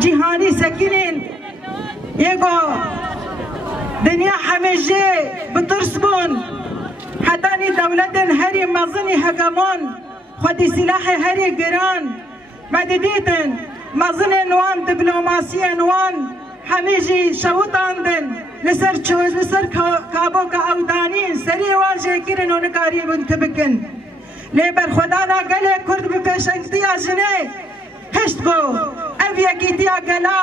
جهانی سکینین یگو دنیا همیشه بترسبون حتانی دولت هری مزنی هگمون خودی سلاح هری گران مدیدیتن مزن نوان دیپلماسی نوان همیشه شوطاندن لسر چوز لسر کابو کا اودانین سری واجه کرن و نکاری بنتبکن لیبر خدا دا گله کرد بپیشنگتی آجنه هشت گو او یکیتیا گلا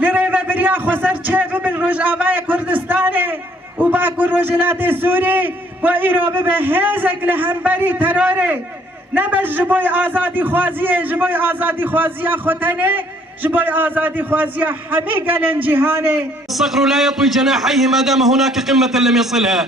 لریوه بریا خسر چه بالروج آوای کردستانه و با روجلات سوری و ایرو به هزک لهمبری تراره نبش جبوی آزادی خوازیه جبوی آزادی خوازیه خوتنه جبوی آزادي خوازية حمي قالن جهاني. الصقر لا يطوي جناحيه ما دام هناك قمة لم يصلها.